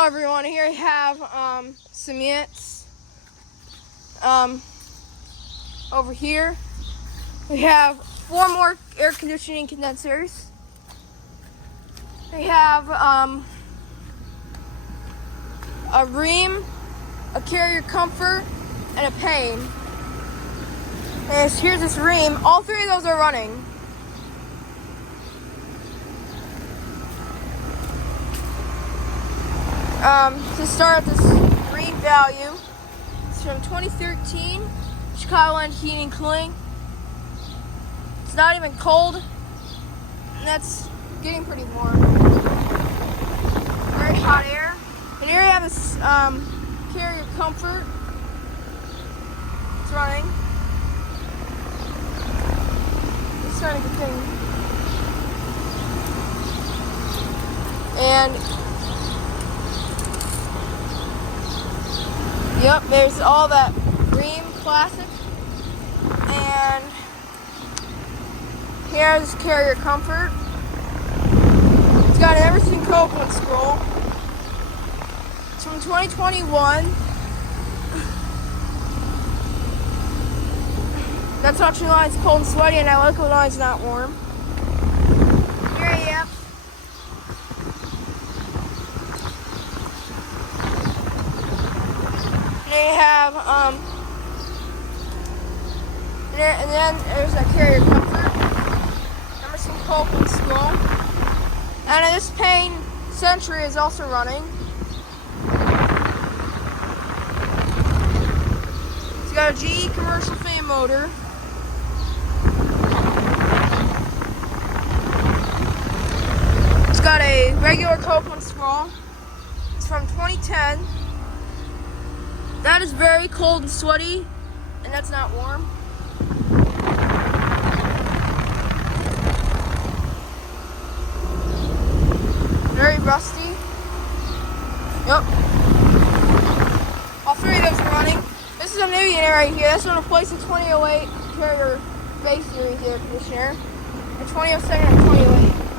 Hello everyone, here I have some units. Over here we have 4 more air conditioning condensers. We have a Rheem, a Carrier Comfort, and a Payne. And here's this Rheem. All 3 of those are running. To start this Rheem value, it's from 2013, Chicagoland Heating and Cooling. It's not even cold, and that's getting pretty warm. Very hot air. And here we have this Carrier Comfort. It's running. It's starting to get thing. And yep, there's all that Rheem Classic. And here's Carrier Comfort. It's got an Emerson Copeland scroll. It's from 2021. That suction line's cold and sweaty, and that liquid line's not warm. Here I am. They have and then there's a Carrier Comfort, Emerson Copeland scroll, and this Payne Sentry is also running. It's got a GE commercial fan motor. It's got a regular Copeland scroll. It's from 2010. That is very cold and sweaty, and that's not warm. Very rusty. Yep. All 3 of those are running. This is a new unit right here. This one replaced the 2008 Carrier base series air conditioner. The 2007 and 2008.